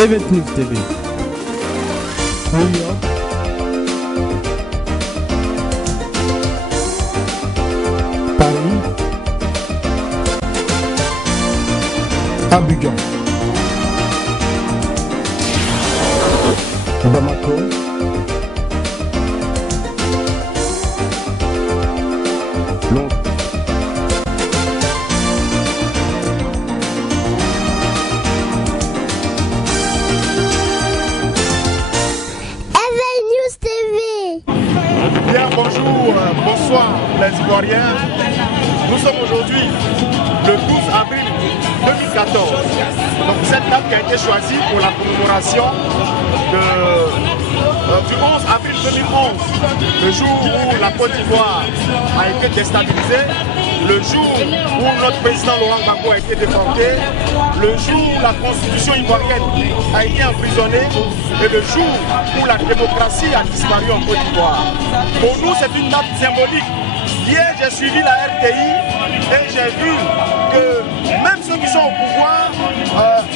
Event News TV. New York. Paris. Abidjan. Bamako. Londres. Bien, bonjour, bonsoir les Ivoiriens. Nous sommes aujourd'hui le 12 avril 2014. Donc cette date qui a été choisie pour la commémoration du 11 avril 2011, le jour où la Côte d'Ivoire a été déstabilisée, le jour où notre président Laurent Gbagbo a été déporté, le jour où la constitution ivoirienne a été emprisonnée et le jour où la démocratie a disparu en Côte d'Ivoire. Pour nous, c'est une date symbolique. Hier, j'ai suivi la RTI et j'ai vu que même ceux qui sont au pouvoir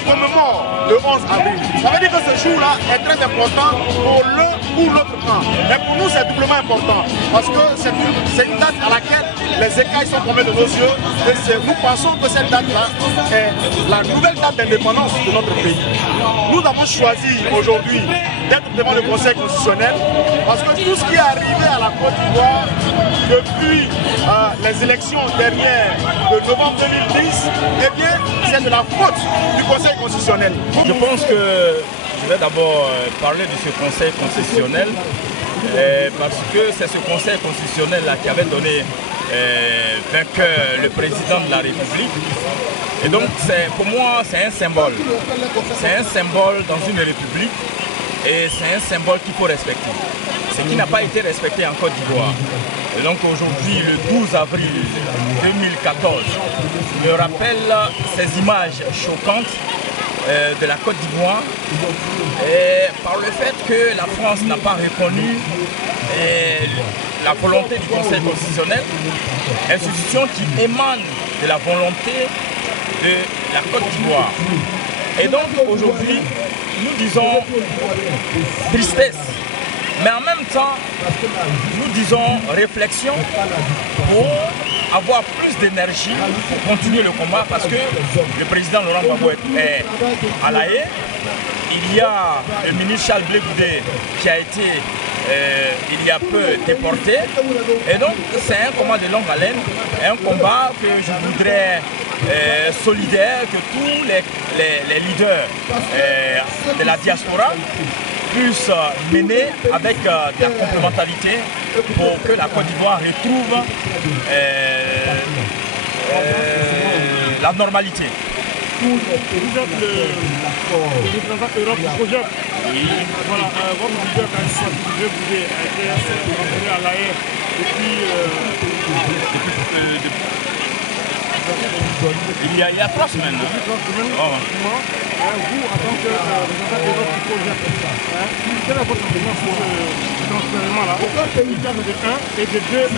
commémorent le 11 avril. Ça veut dire que ce jour-là est très important pour l'un ou l'autre camp. Mais pour nous, c'est doublement important parce que c'est une date à laquelle les écailles sont tombées de nos yeux et nous pensons que cette date-là est la nouvelle date d'indépendance de notre pays. Nous avons choisi aujourd'hui d'être devant le Conseil constitutionnel parce que tout ce qui est arrivé à la Côte d'Ivoire depuis les élections dernières de novembre 2010, eh bien, c'est de la faute du Conseil constitutionnel. Je pense que je vais d'abord parler de ce Conseil constitutionnel parce que c'est ce Conseil constitutionnel-là qui avait donné vainqueur le président de la République. Et donc, pour moi, c'est un symbole. C'est un symbole dans une république et c'est un symbole qu'il faut respecter. Ce qui n'a pas été respecté en Côte d'Ivoire. Et donc aujourd'hui, le 12 avril 2014, me rappelle ces images choquantes de la Côte d'Ivoire par le fait que la France n'a pas reconnu la volonté du Conseil constitutionnel, institution qui émane de la volonté de la Côte d'Ivoire. Et donc aujourd'hui, nous disons tristesse. Mais en même temps, nous disons réflexion pour avoir plus d'énergie pour continuer le combat parce que le président Laurent Gbagbo est à La Haye. Il y a le ministre Charles Blé Goudé qui a été il y a peu déporté. Et donc c'est un combat de longue haleine, un combat que je voudrais solidaire, que tous les leaders de la diaspora puissent mener avec de la complémentarité pour que la Côte d'Ivoire retrouve la normalité. Vous êtes le représentant Europe du projet. Voilà, votre leader quand il a été rencontré à La Haye il y a 3 semaines. Vous, en tant que représentant Europe du projet, quel est votre sentiment sur ce transfèrement-là et de deux,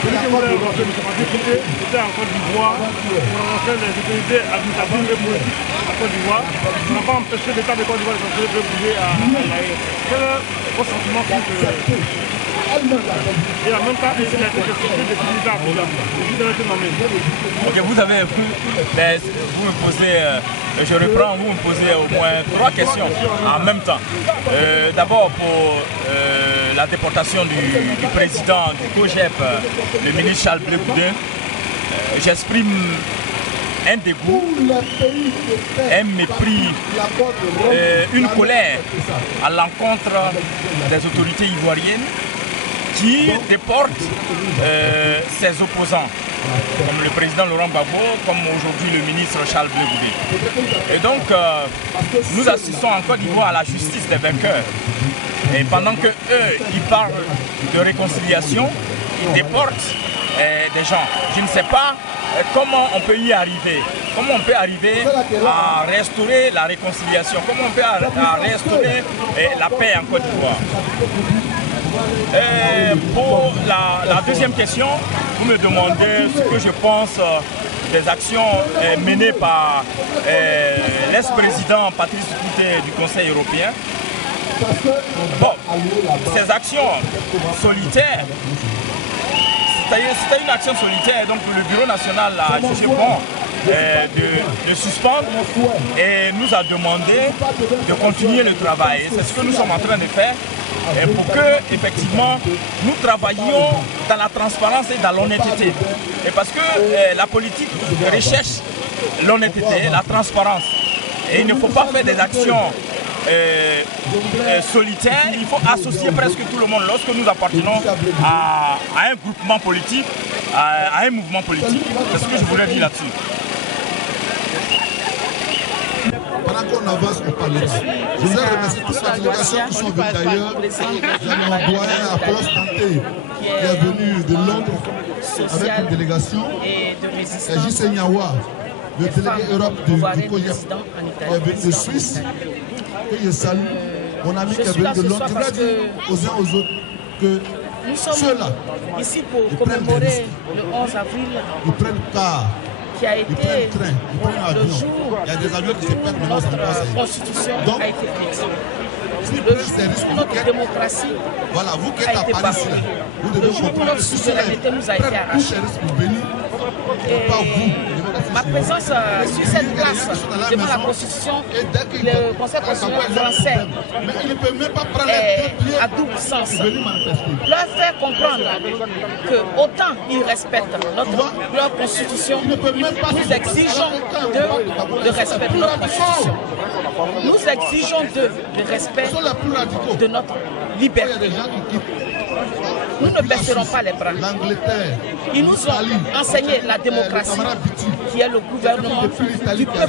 celui que vous avez rencontré, M. Fadé, était en Côte d'Ivoire pour rencontrer les autorités administratives et politiques en Côte d'Ivoire. Ça n'a pas empêché l'État de Côte d'Ivoire de s'en bouger à La Haye. Quel est votre sentiment sur ce... Et en même temps, il a été restitué des militaires à Bouddha. Ok, vous avez vous me posez, je reprends, vous me posez au moins 3 questions en même temps. D'abord pour la déportation du président du COJEP, le ministre Charles Blé Goudé, j'exprime un dégoût, un mépris, une colère à l'encontre des autorités ivoiriennes qui déportent ses opposants, comme le président Laurent Gbagbo, comme aujourd'hui le ministre Charles Blé Goudé. Et donc, nous assistons en Côte d'Ivoire à la justice des vainqueurs. Et pendant que eux, ils parlent de réconciliation, ils déportent des gens. Je ne sais pas comment on peut y arriver. Comment on peut arriver à restaurer la réconciliation? Comment on peut restaurer la paix en Côte d'Ivoire? Pour la deuxième question, vous me demandez ce que je pense des actions menées par l'ex-président Patrice Couté du Conseil européen. Bon, ces actions solitaires, c'était une action solitaire, donc le Bureau national a jugé bon de suspendre et nous a demandé de continuer le travail. C'est ce que nous sommes en train de faire pour que, effectivement, nous travaillions dans la transparence et dans l'honnêteté. Et parce que la politique recherche l'honnêteté, la transparence. Et il ne faut pas faire des actions solitaires, il faut associer presque tout le monde. Lorsque nous appartenons à un groupement politique, à un mouvement politique, c'est ce que je voulais dire là-dessus. Pendant qu'on avance au palais, je voudrais remercier toute la délégation qui sont venus d'ailleurs. J'ai un doyen Apollos Danté qui est venu de Londres avec une délégation. Et J.C. Nyawa, le délégué Europe du COGEP, qui est venu de Suisse. Et je salue mon ami qui est venu de Londres. Je voudrais dire aux uns aux autres que ceux-là, ici pour commémorer le 11 avril, ils prennent car. qui a été le jour il y a des avions qui se perdent où notre constitution a été prise. Le jour où notre démocratie voilà, vous qui a êtes à été Paris, bafouée. vous Le devez jour où comprendre notre que souveraineté nous a été arrachée. pas vous. Ma présence sur cette place devant la Constitution, le Conseil constitutionnel français Mais il ne peut même pas prendre les deux pieds à double sens. pour venir manifester. Leur faire comprendre que autant ils respectent leur Constitution, nous exigeons de respect de notre Constitution. Nous exigeons de respect Ils sont les plus radicaux. de notre Il y a liberté. des gens qui quittent. Nous ne baisserons pas les bras. L'Angleterre, Ils nous ont enseigné la démocratie, qui est le gouvernement du peuple,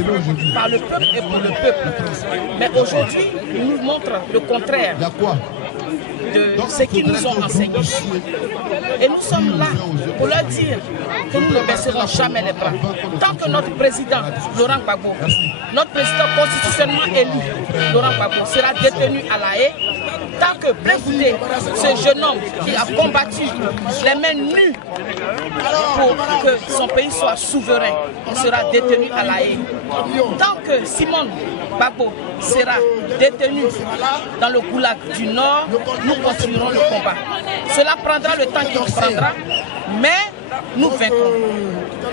par le peuple et pour le peuple. Mais aujourd'hui, ils nous montrent le contraire il y a quoi? de ce qu'ils nous ont enseigné. Et nous sommes là pour leur dire que nous ne baisserons jamais les bras. Tant que notre président, Laurent Gbagbo, notre président constitutionnellement élu, Laurent Gbagbo, sera détenu à La Haye, tant que Blé-Goudé, ce jeune homme qui a combattu les mains nues pour que son pays soit souverain, sera détenu à La Haye. Tant que Simone Gbagbo sera détenu dans le goulag du Nord, nous continuerons le combat. Cela prendra le temps qu'il prendra, mais nous vaincrons.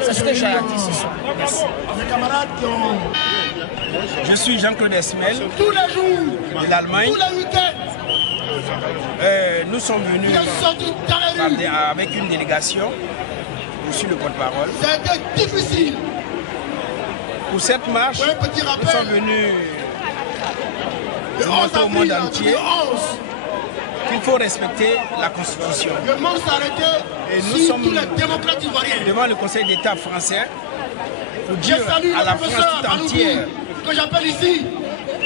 C'est ce que j'ai à dire ce soir. Merci. Je suis Jean-Claude Esmel de l'Allemagne. Nous sommes venus avec une délégation. Je suis le porte-parole. C'était difficile. Pour cette marche, nous sommes venus montrer au monde entier qu'il faut respecter la Constitution. Et nous sommes devant le Conseil d'État français pour dire à la France tout entière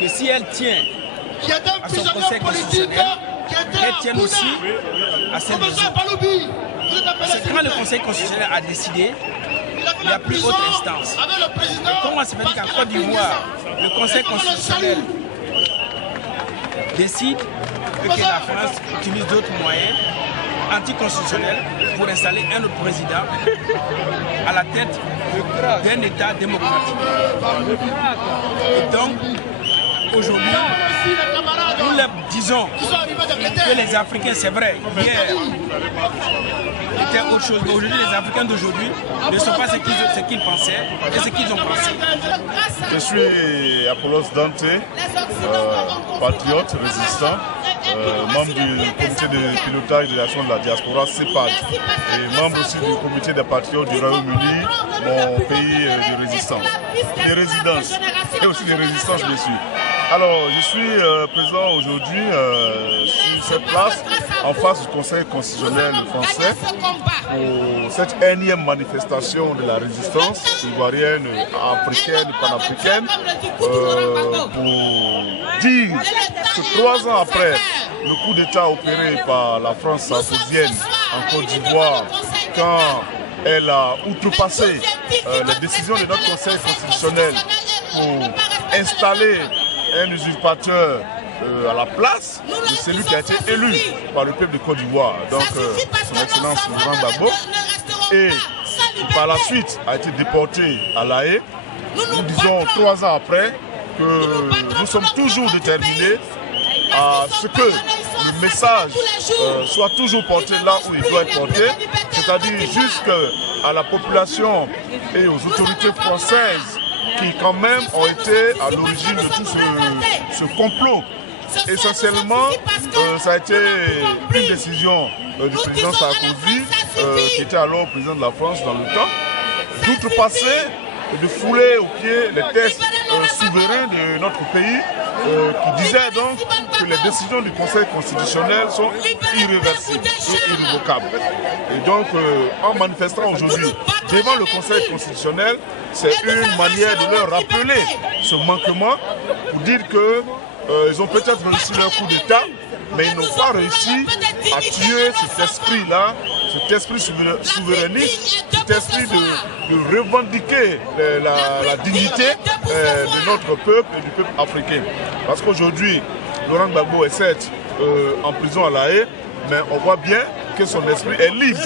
que si elle tient à son Conseil constitutionnel, qu'elle tienne aussi à cette décision. C'est quand le Conseil constitutionnel a décidé, il n'y a plus autre instance. Comment se fait-il qu'en Côte d'Ivoire, le Conseil constitutionnel décide que la France utilise d'autres moyens anticonstitutionnels pour installer un autre président à la tête d'un État démocratique. Et donc, aujourd'hui, nous leur disons que les Africains, c'est vrai, hier était autre chose, mais aujourd'hui, les Africains d'aujourd'hui ne sont pas ce qu'ils pensaient et ce qu'ils ont pensé. Je suis Apollos Danté, patriote, résistant, membre du comité de pilotage de l'action de la diaspora, CEPAD, et membre aussi du comité des patriotes du Royaume-Uni, mon pays de résistance, de résidence et aussi de résistance bien sûr. Alors, je suis présent aujourd'hui sur cette place en face du Conseil constitutionnel français pour cette énième manifestation de la résistance ivoirienne, africaine, panafricaine, pour dire que 3 ans après le coup d'État opéré par la France sarkozienne en Côte d'Ivoire, quand elle a outrepassé les décisions de notre Conseil constitutionnel pour installer un usurpateur à la place de celui qui a été élu par le peuple de Côte d'Ivoire, donc son Excellence Laurent Gbagbo. Et qui par la suite a été déporté à La Haye. Nous disons 3 ans après que nous sommes toujours déterminés à ce que le message soit toujours porté là où il doit être porté, c'est-à-dire jusqu'à la population et aux autorités françaises qui quand même ont été à l'origine de tout ce complot. Essentiellement, ça a été une décision du président Sarkozy, qui était alors président de la France dans le temps, d'outrepasser et de fouler aux pieds les textes souverains de notre pays, qui disaient donc que les décisions du Conseil constitutionnel sont irréversibles et irrévocables. Et donc, en manifestant aujourd'hui devant le Conseil constitutionnel, c'est une manière de leur rappeler ce manquement pour dire que ils ont peut-être réussi leur coup d'État, mais ils n'ont pas réussi à tuer cet esprit-là, cet esprit souverainiste, cet esprit de revendiquer la dignité de notre peuple et du peuple africain. Parce qu'aujourd'hui, Laurent Gbagbo est certes en prison à La Haye, mais on voit bien que son esprit est libre.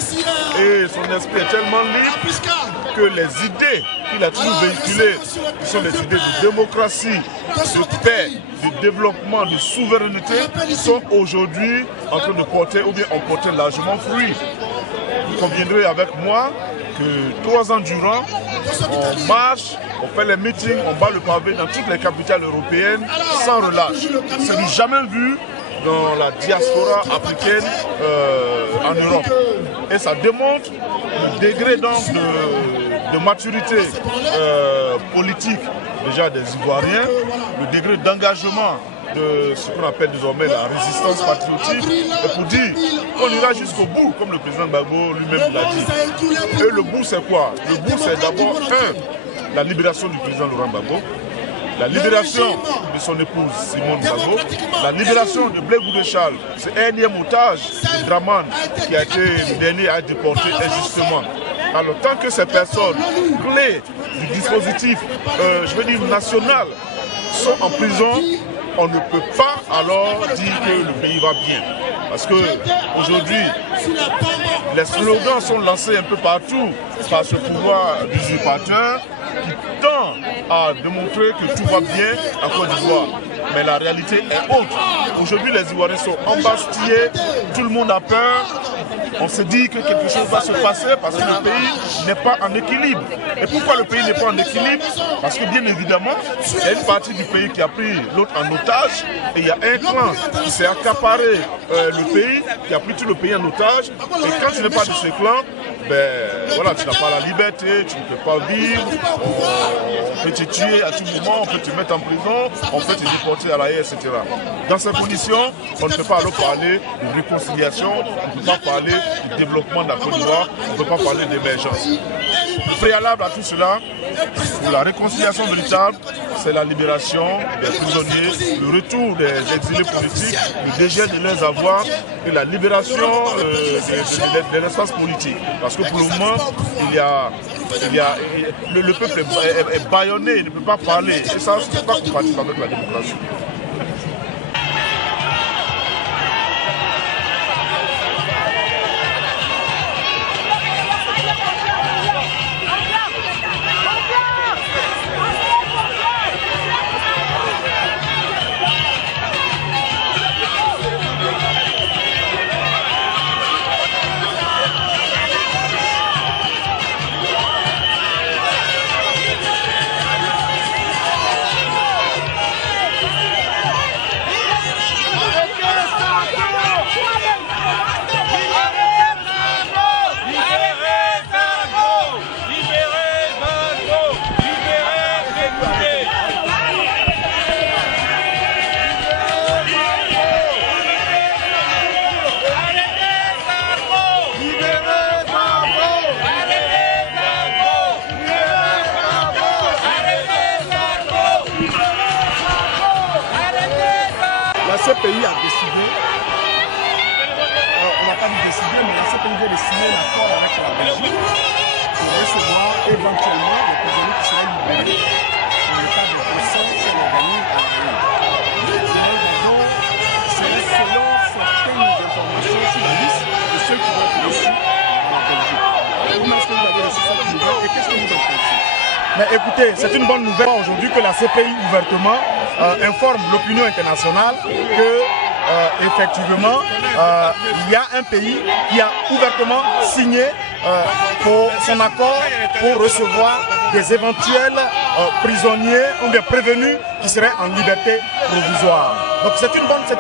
Et son esprit est tellement libre que les idées qu'il a toujours véhiculées, qui sont les idées de démocratie, de paix, de développement, de souveraineté, sont aujourd'hui en train de porter, ou bien ont porté largement fruit. Vous conviendrez avec moi que 3 ans durant, on marche, on fait les meetings, on bat le pavé dans toutes les capitales européennes sans relâche. C'est du jamais vu dans la diaspora africaine en Europe. Et ça démontre le degré donc de maturité politique déjà des Ivoiriens, le degré d'engagement de ce qu'on appelle désormais la résistance patriotique, et pour dire qu'on ira jusqu'au bout, comme le président Gbagbo lui-même l'a dit. Et le bout c'est quoi? Le bout c'est d'abord, la libération du président Laurent Gbagbo, la libération de son épouse Simone Gbagbo, la libération de Blé Goudé-Chal, ce énième otage de Draman qui a été le dernier à être déporté injustement. Alors tant que ces personnes clés du dispositif, je veux dire national, sont en prison, on ne peut pas alors dire que le pays va bien. Parce que aujourd'hui, les slogans sont lancés un peu partout par ce pouvoir d'usurpateur qui tend à démontrer que tout va bien à Côte d'Ivoire. Mais la réalité est autre. Aujourd'hui, les Ivoiriens sont embastillés, tout le monde a peur. On se dit que quelque chose va se passer parce que le pays n'est pas en équilibre. Et pourquoi le pays n'est pas en équilibre? Parce que bien évidemment, il y a une partie du pays qui a pris l'autre en otage et il y a un clan qui s'est accaparé le pays, qui a pris tout le pays en otage. Et quand tu n'es pas de ce clan, ben voilà, tu n'as pas la liberté, tu ne peux pas vivre, on peut te tuer à tout moment, on peut te mettre en prison, on peut te déporter à La Haye, etc. Dans ces conditions, on ne peut pas alors parler de réconciliation, on ne peut pas parler du développement de la Côte d'Ivoire, on ne peut pas parler d'émergence. Préalable à tout cela, pour la réconciliation véritable, c'est la libération des prisonniers, le retour des exilés politiques, le dégel de leurs avoirs et la libération de l'espace politique. Parce que pour le moment, le peuple est bâillonné, il ne peut pas parler. Et ça, ce n'est pas compatible avec la démocratie. Ce pays a décidé, on n'a pas dit décider, mais ce pays vient de signer l'accord avec la Belgique pour recevoir éventuellement les prisonniers qui seraient libérés dans le cadre du procès qu'on organise à c'est selon certaines informations sur la liste de ceux qui vont être reçus à la Belgique. Comment est-ce que vous avez reçu cette Mais écoutez, c'est une bonne nouvelle aujourd'hui que la CPI ouvertement informe l'opinion internationale que effectivement il y a un pays qui a ouvertement signé pour son accord pour recevoir des éventuels prisonniers ou des prévenus qui seraient en liberté provisoire. Donc c'est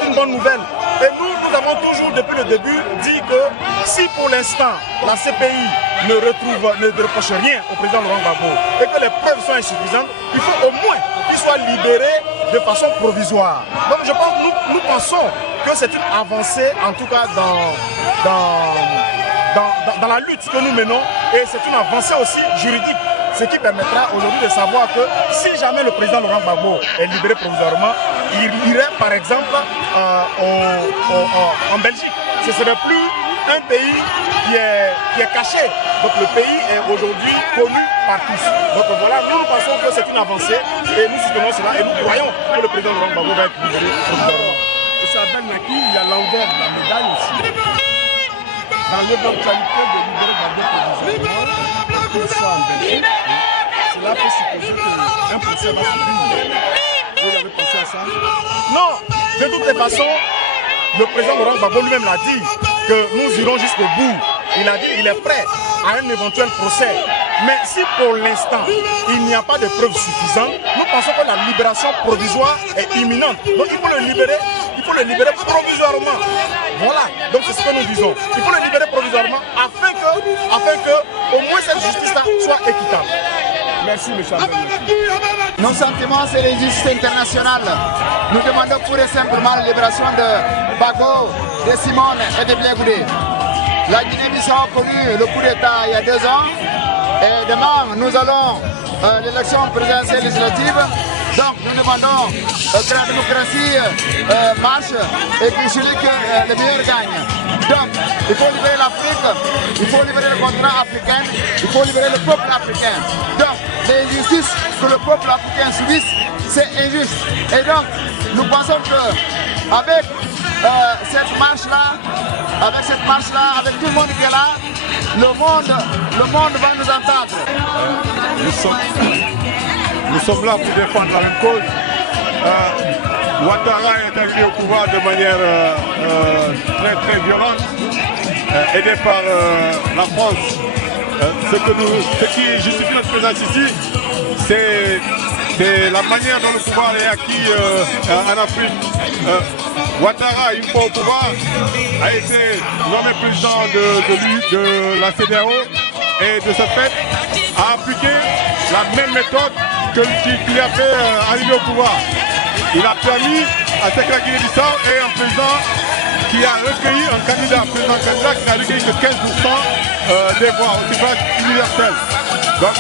une bonne nouvelle. Et nous avons toujours depuis le début dit que si pour l'instant la CPI ne reproche rien au président Laurent Gbagbo et que les preuves sont insuffisantes, il faut au moins qu'il soit libéré de façon provisoire. Donc je pense, nous pensons que c'est une avancée en tout cas dans la lutte que nous menons et c'est une avancée aussi juridique. Ce qui permettra aujourd'hui de savoir que si jamais le président Laurent Gbagbo est libéré provisoirement, il irait par exemple en Belgique. Ce ne serait plus un pays qui est caché. Donc le pays est aujourd'hui connu par tous. Donc voilà, nous pensons que c'est une avancée et nous soutenons cela et nous croyons que le président Laurent Gbagbo va être libéré provisoirement. Et ça Ben Naki, il y a l'envers de la médaille aussi. Dans l'éventualité de libérer Gbagbo provisoirement, qu'il soit en Belgique, cela peut supposer qu'un procès va s'ouvrir. Vous avez pensé à ça? Non, de toutes les façons, le président Laurent Gbagbo lui-même l'a dit que nous irons jusqu'au bout. Il a dit qu'il est prêt à un éventuel procès. Mais si pour l'instant, il n'y a pas de preuves suffisantes, nous pensons que la libération provisoire est imminente. Donc il faut le libérer provisoirement. Voilà, donc c'est ce que nous disons. Il faut le libérer provisoirement afin que au moins cette justice-là soit équitable. Merci, M. Nos sentiments, c'est l'injustice internationale. Nous demandons pure et simplement la libération de Gbagbo, de Simone et de Blé Goudé. La Guinée-Bissau a connu le coup d'État il y a 2 ans. Et demain, nous allons l'élection présidentielle législative. Donc, nous demandons que la démocratie marche et que celui que le meilleur gagne. Donc, il faut libérer l'Afrique, il faut libérer le continent africain, il faut libérer le peuple africain. Donc, l'injustice que le peuple africain subisse, c'est injuste. Et donc, nous pensons que avec cette marche-là, avec tout le monde qui est là, le monde va nous entendre. Nous sommes là pour défendre la même cause. Ouattara est arrivé au pouvoir de manière très violente, aidé par la France. Ce qui justifie notre présence ici, c'est la manière dont le pouvoir est acquis en Afrique. Ouattara, une fois au pouvoir, a été nommé président de la CEDEAO et de ce fait a appliqué la même méthode qu'il a fait arriver au pouvoir. Il a permis à ce que la Guinée-Bissau ait un président qui a recueilli un candidat qui n'a recueilli que 15% des voix au suffrage universel. Donc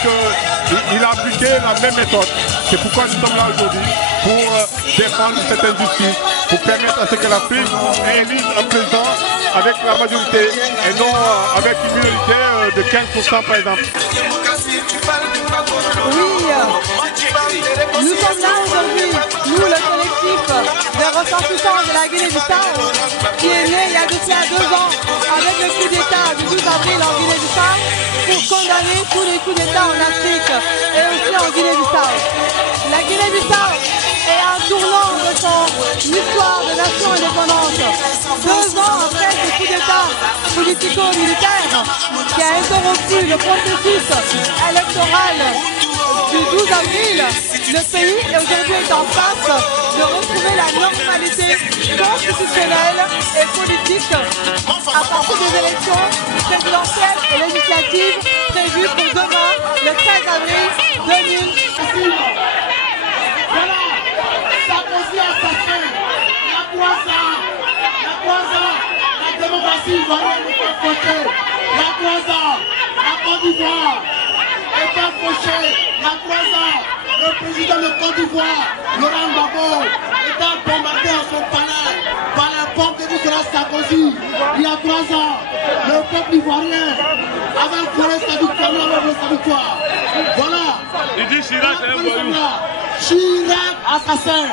il a appliqué la même méthode. C'est pourquoi nous sommes là aujourd'hui, pour défendre cette injustice, pour permettre à ce que l'Afrique élise un président avec la majorité et non avec une minorité de 15% par exemple. Oui, nous sommes là aujourd'hui, nous le collectif des ressortissants de la Guinée-Bissau, qui est né il y a de cela 2 ans avec le coup d'État du 12 avril en Guinée-Bissau, pour condamner tous les coups d'État en Afrique et aussi en Guinée-Bissau. La Guinée-Bissau est un tournant de son histoire de nation indépendante. 2 ans après ce coup d'État politico-militaire qui a interrompu le processus électoral du 12 avril, le pays aujourd'hui est en passe de retrouver la normalité constitutionnelle et politique à partir des élections présidentielles et législatives prévues pour demain, le 13 avril 2006. Voilà, Sarkozy assassin, la démocratie ivoirienne est fauchée, la Côte d'Ivoire est fauchée, le président de Côte d'Ivoire, Laurent Gbagbo, est bombardé à son palais par la pompe de Nicolas Sarkozy. Il y a 3 ans, le peuple ivoirien avait volé sa victoire, Voilà. Il dit Chirac est un voyou. Chirac assassin.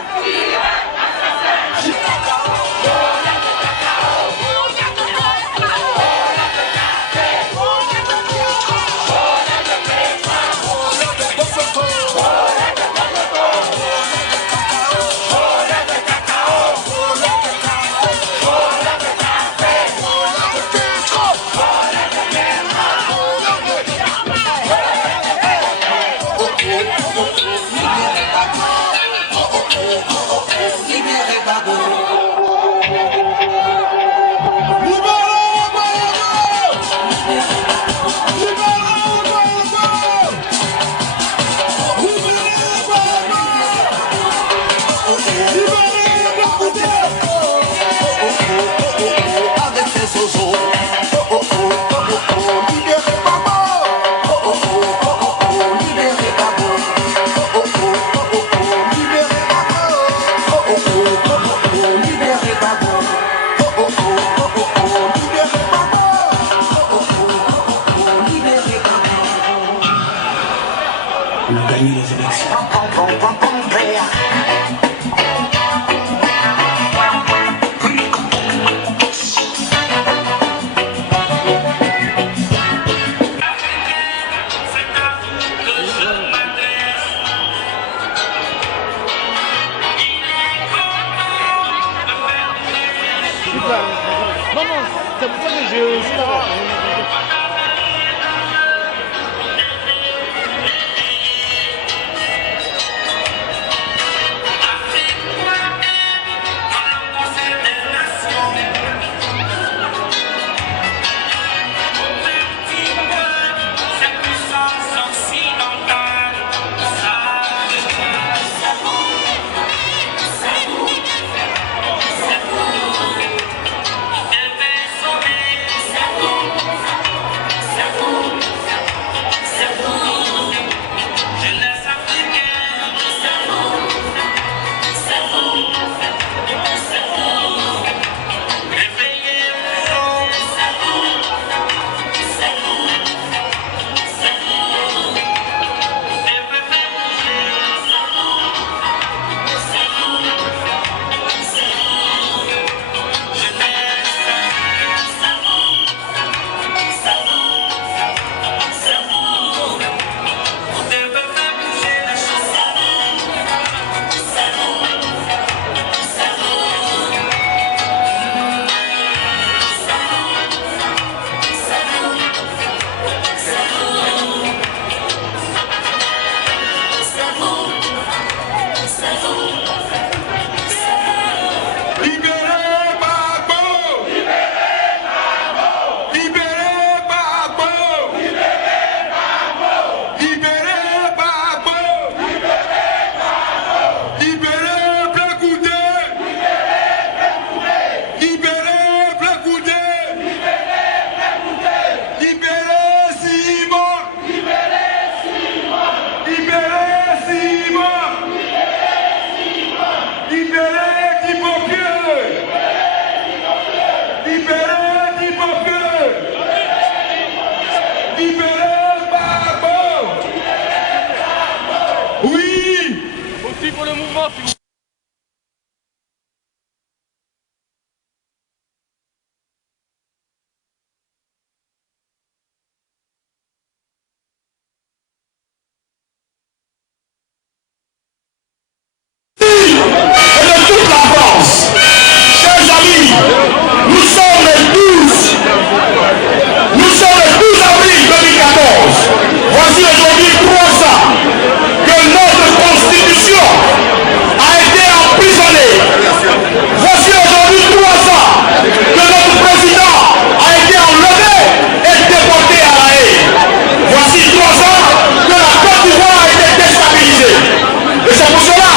Et c'est pour cela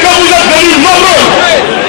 que vous êtes venus nombreux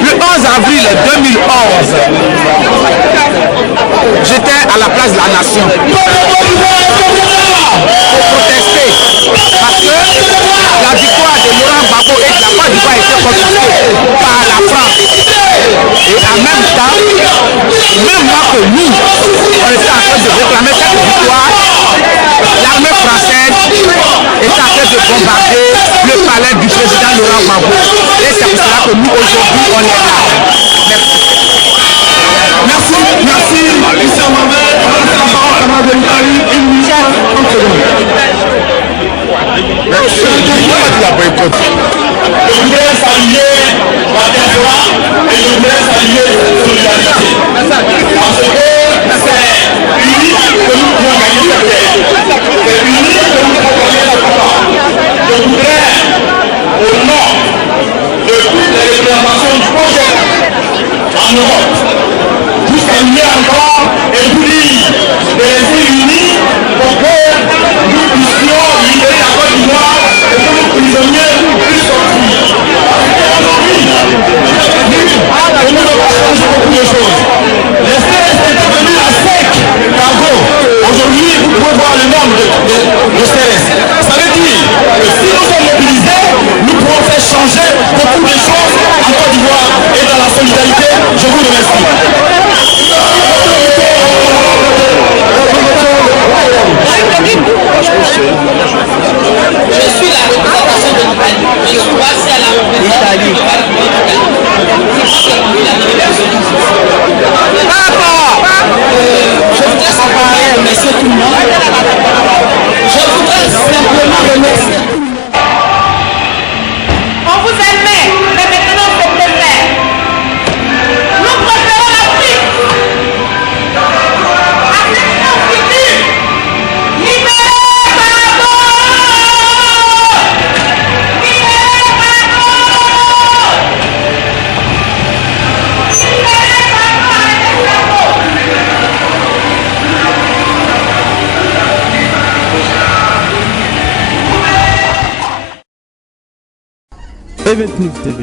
Le 11 avril 2011, j'étais à la place de la Nation pour protester parce que la victoire de Laurent Gbagbo et de la Côte d'Ivoire était confisquée par la France. Et en même temps, même moi que nous, on était en train de réclamer cette victoire, l'armée française est en train de bombarder le palais du président Laurent Gbagbo. Et c'est pour cela que nous aujourd'hui on est là. Merci. Merci, merci, Christian Mamet. On laisse la parole à Mme de l'Italie. Une minute, 30 secondes. Merci. Je voudrais saluer la diaspora et je voudrais saluer Solidarité. Parce que c'est unique que nous pouvons gagner cette guerre. C'est unique que nous pouvons gagner cette guerre. Je voudrais, au nom de toutes les représentations du projet en Europe, vous saluer encore et vous dire de rester unis pour que nous puissions libérer la Côte d'Ivoire et que nos prisonniers puissent sortir. Aujourd'hui, nous devons changer beaucoup de choses. Les CRS étaient devenus à 5 cargos. Aujourd'hui, vous pouvez voir le nombre de CRS. Ça veut dire que si nous sommes mobilisés, nous pourrons faire changer beaucoup de choses en Côte d'Ivoire et dans la solidarité. Je vous remercie. Je suis la représentation de l'Italie. Je suis passé à la représentation je voudrais simplement remercier tout le monde. Je voudrais simplement remercier tout le monde. On vous aimait, mais maintenant c'est préfère. Nous préférons l'Afrique. Afrique infinie. Libérez Gbagbo! Libérez Gbagbo! Libérez Event News TV.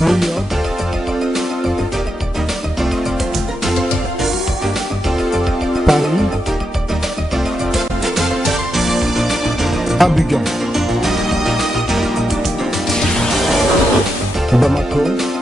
New York. Paris. Abidjan. Bamako.